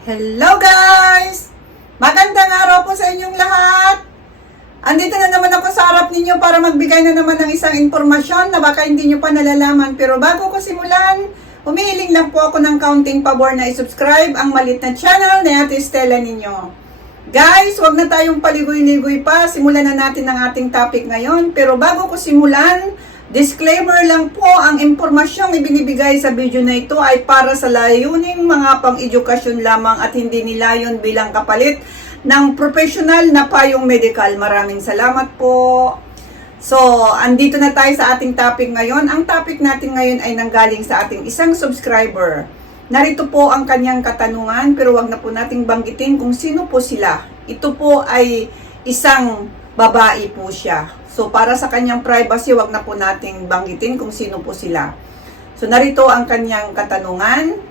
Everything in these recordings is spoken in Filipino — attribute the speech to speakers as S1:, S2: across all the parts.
S1: Hello guys! Magandang araw po sa inyong lahat! Andito na naman ako sa harap ninyo para magbigay na naman ng isang impormasyon na baka hindi nyo pa nalalaman. Pero bago ko simulan, humihiling lang po ako ng counting pabor na i-subscribe ang malit na channel na Ate Stella ninyo. Guys, wag na tayong paligoy-ligoy pa. Simulan na natin ang ating topic ngayon. Pero bago ko simulan, disclaimer lang po, ang impormasyong ibinibigay sa video na ito ay para sa layuning mga pang-edukasyon lamang at hindi nilayon bilang kapalit ng professional na payong medical. Maraming salamat po. So, andito na tayo sa ating topic ngayon. Ang topic natin ngayon ay nanggaling sa ating isang subscriber. Narito po ang kanyang katanungan pero wag na po nating banggitin kung sino po sila. Ito po ay isang babae po siya. So para sa kanyang privacy, wag na po nating banggitin kung sino po sila. So narito ang kanyang katanungan.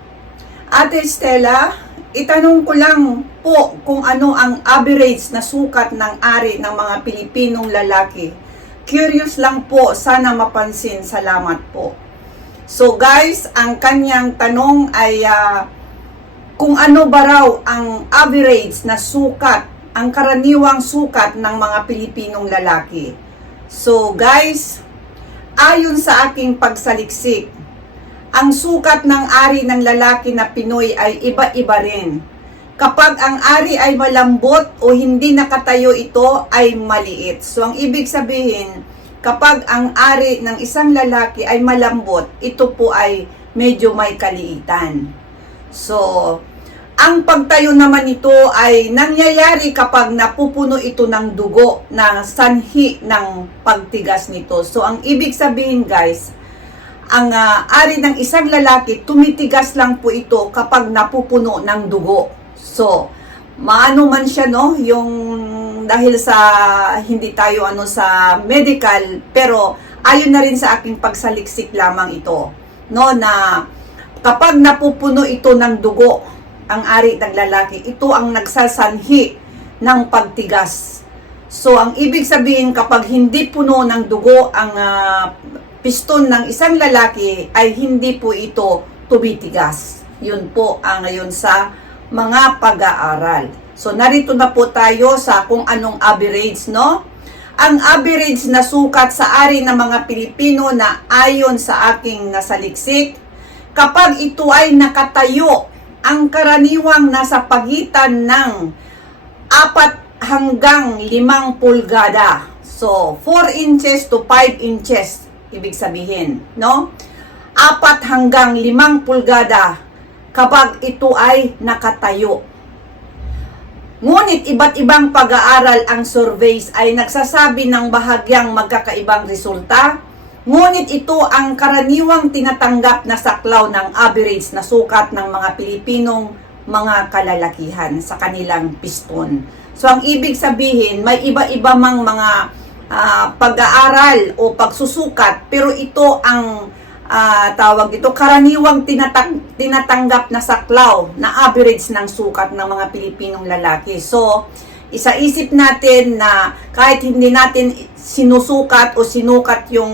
S1: Ate Stella, itanong ko lang po kung ano ang average na sukat ng ari ng mga Pilipinong lalaki. Curious lang po, sana mapansin. Salamat po. So guys, ang kanyang tanong ay ah, kung ano ba raw ang average na sukat, ang karaniwang sukat ng mga Pilipinong lalaki. So guys, ayon sa aking pagsaliksik, ang sukat ng ari ng lalaki na Pinoy ay iba-iba rin. Kapag ang ari ay malambot o hindi nakatayo ito ay maliit. So ang ibig sabihin, kapag ang ari ng isang lalaki ay malambot, ito po ay medyo may kaliitan. So, ang pagtayo naman nito ay nangyayari kapag napupuno ito ng dugo na sanhi ng pagtigas nito. So, ang ibig sabihin guys, ang ah, ari ng isang lalaki, tumitigas lang po ito kapag napupuno ng dugo. So, maano man siya no, yung dahil sa hindi tayo ano sa medical, pero ayon na rin sa aking pagsaliksik lamang ito, no, na kapag napupuno ito ng dugo, ang ari ng lalaki, ito ang nagsasanhi ng pagtigas. So, ang ibig sabihin, kapag hindi puno ng dugo ang ah, piston ng isang lalaki, ay hindi po ito tumitigas. Yun po ang ngayon sa mga pag-aaral. So, narito na po tayo sa kung anong average, no? Ang average na sukat sa ari ng mga Pilipino na ayon sa aking nasaliksik, kapag ito ay nakatayo, ang karaniwang nasa pagitan ng 4 hanggang 5 pulgada. So, 4 inches to 5 inches, ibig sabihin, no? 4 hanggang 5 pulgada kapag ito ay nakatayo. Ngunit iba't ibang pag-aaral ang surveys ay nagsasabi ng bahagyang magkakaibang resulta. Ngunit ito ang karaniwang tinatanggap na saklaw ng average na sukat ng mga Pilipinong mga kalalakihan sa kanilang piston. So ang ibig sabihin, may iba-iba mang mga ah, pag-aaral o pagsusukat, pero ito ang ah, tawag dito, karaniwang tinatang, tinatanggap na saklaw na average ng sukat ng mga Pilipinong lalaki. So, isaisip natin na kahit hindi natin sinusukat o sinukat yung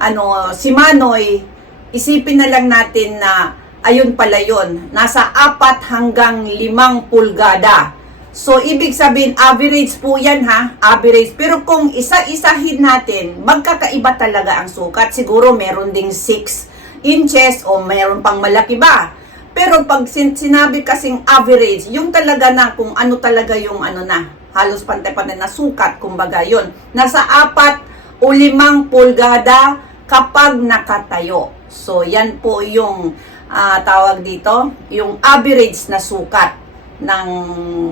S1: ano si Manoy, isipin na lang natin na ayun pala yun, nasa 4 hanggang 5 pulgada. So, ibig sabihin, average po yan ha, average. Pero kung isa-isahin natin, magkakaiba talaga ang sukat. Siguro meron ding 6 inches o meron pang malaki ba. Pero pag sin- sinabi kasing average, yung talaga na kung ano talaga yung ano na, halos pantay-pantay na sukat, kumbaga yun. Nasa 4 o 5 pulgada kapag nakatayo. So, yan po yung ah, tawag dito, yung average na sukat ng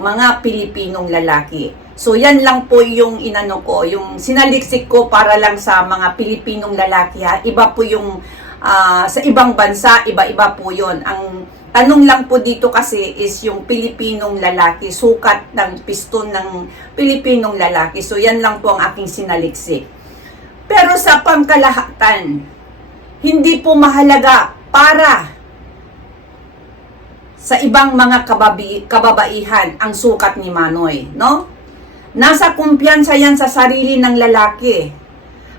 S1: mga Pilipinong lalaki. So yan lang po yung inano ko, yung sinaliksik ko para lang sa mga Pilipinong lalaki ha. Iba po yung ah, sa ibang bansa, iba-iba po yon. Ang tanong lang po dito kasi is yung Pilipinong lalaki, sukat ng piston ng Pilipinong lalaki. So yan lang po ang aking sinaliksik. Pero sa pangkalahatan, hindi po mahalaga para sa ibang mga kababi, kababaihan ang sukat ni Manoy, no? Nasa kumpiyansa yan sa sarili ng lalaki.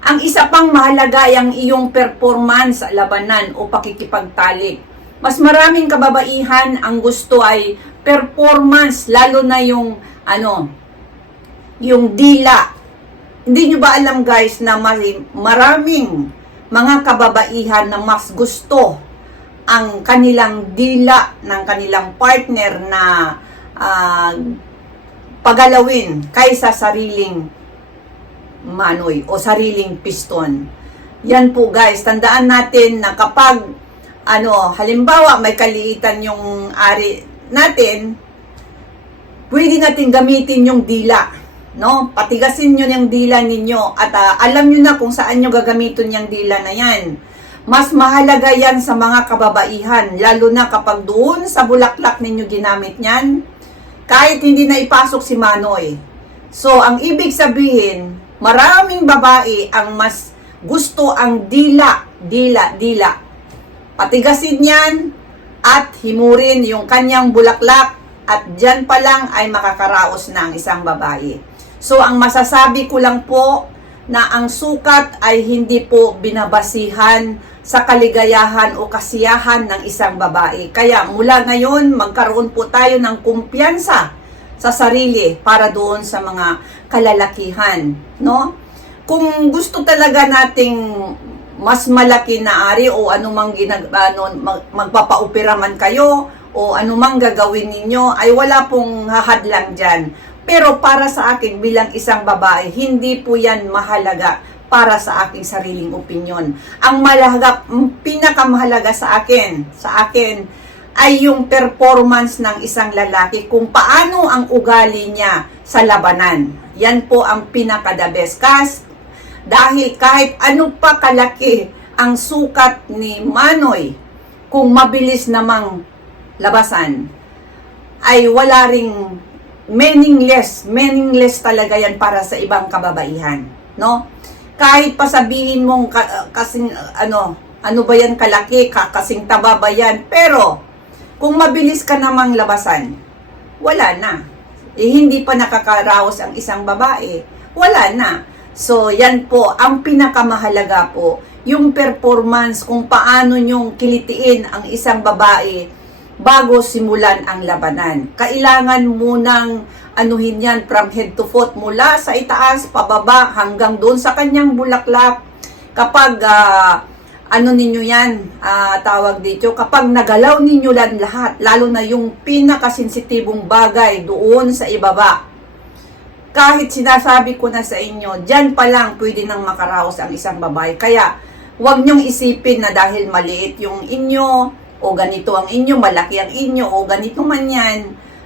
S1: Ang isa pang mahalaga ay ang iyong performance sa labanan o pakikipagtalik. mas maraming kababaihan ang gusto ay performance, lalo na yung ano, yung dila. Hindi nyo ba alam guys na maraming mga kababaihan na mas gusto ang kanilang dila ng kanilang partner na ah, pagalawin kaysa sariling manoy o sariling piston. Yan po guys, tandaan natin na kapag ano, halimbawa may kaliitan yung ari natin, pwede natin gamitin yung dila. No? Patigasin nyo yung dila ninyo at ah, alam nyo na kung saan nyo gagamitin yung dila na yan. Mas mahalaga yan sa mga kababaihan, lalo na kapag doon sa bulaklak ninyo ginamit yan, kahit hindi na ipasok si Manoy. So, ang ibig sabihin, maraming babae ang mas gusto ang dila, dila, dila. Patigasin yan at himurin yung kanyang bulaklak at dyan pa lang ay makakaraos na ang isang babae. So, ang masasabi ko lang po na ang sukat ay hindi po binabasihan sa kaligayahan o kasiyahan ng isang babae. Kaya mula ngayon, magkaroon po tayo ng kumpiyansa sa sarili para doon sa mga kalalakihan, no? Kung gusto talaga nating mas malaki na ari o anumang ginag ano, mag, magpapaopera man kayo o anumang gagawin ninyo ay wala pong hahadlang diyan. Pero para sa akin bilang isang babae, hindi po yan mahalaga para sa aking sariling opinion. Ang mahalaga, pinakamahalaga sa akin, sa akin ay yung performance ng isang lalaki kung paano ang ugali niya sa labanan. Yan po ang pinaka-the best. Kas, dahil kahit ano pa kalaki ang sukat ni Manoy, kung mabilis namang labasan, ay wala ring meaningless, meaningless talaga yan para sa ibang kababaihan, no? Kahit pa sabihin mong ka, kasing ano, ano ba yan kalaki, ka, kasing taba ba yan, pero kung mabilis ka namang labasan, wala na. Eh, hindi pa nakakaraos ang isang babae, wala na. So, yan po, ang pinakamahalaga po, yung performance, kung paano nyong kilitiin ang isang babae bago simulan ang labanan. Kailangan munang anuhin yan from head to foot mula sa itaas, pababa, hanggang doon sa kanyang bulaklak. Kapag ah, ano ninyo yan, ah, tawag dito, kapag nagalaw ninyo lang lahat, lalo na yung pinakasensitibong bagay doon sa ibaba, kahit sinasabi ko na sa inyo, dyan pa lang pwede nang makaraos ang isang babae. Kaya, huwag nyong isipin na dahil maliit yung inyo, o ganito ang inyo, malaki ang inyo, o ganito man yan.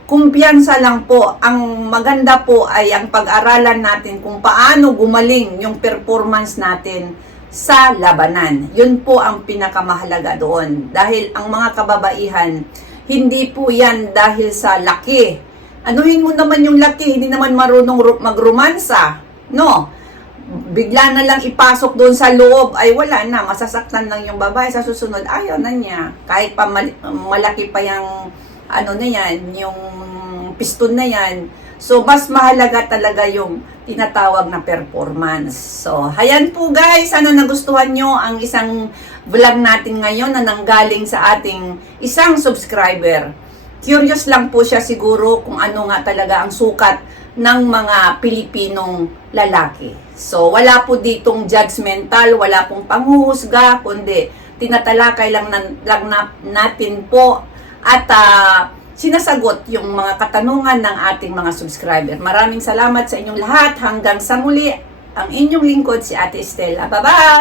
S1: Kumpiyansa lang po. Ang maganda po ay ang pag-aralan natin kung paano gumaling yung performance natin sa labanan. Yun po ang pinakamahalaga doon. Dahil ang mga kababaihan, hindi po yan dahil sa laki. Anuhin mo naman yung laki, hindi naman marunong ru- magromansa. No? Bigla na lang ipasok doon sa loob, ay wala na, masasaktan lang yung babae. Sa susunod, ayaw na niya. Kahit pa mal- malaki pa yung, ano na yan, yung piston na yan. So, mas mahalaga talaga yung tinatawag na performance. So, hayan po guys, sana nagustuhan nyo ang isang vlog natin ngayon na nanggaling sa ating isang subscriber. Curious lang po siya siguro kung ano nga talaga ang sukat ng mga Pilipinong lalaki. So, wala po ditong judgmental, wala pong panghuhusga, kundi tinatalakay lang, nan- lang na, natin po at ah, sinasagot yung mga katanungan ng ating mga subscriber. Maraming salamat sa inyong lahat. Hanggang sa muli, ang inyong lingkod si Ate Estela. Bye-bye!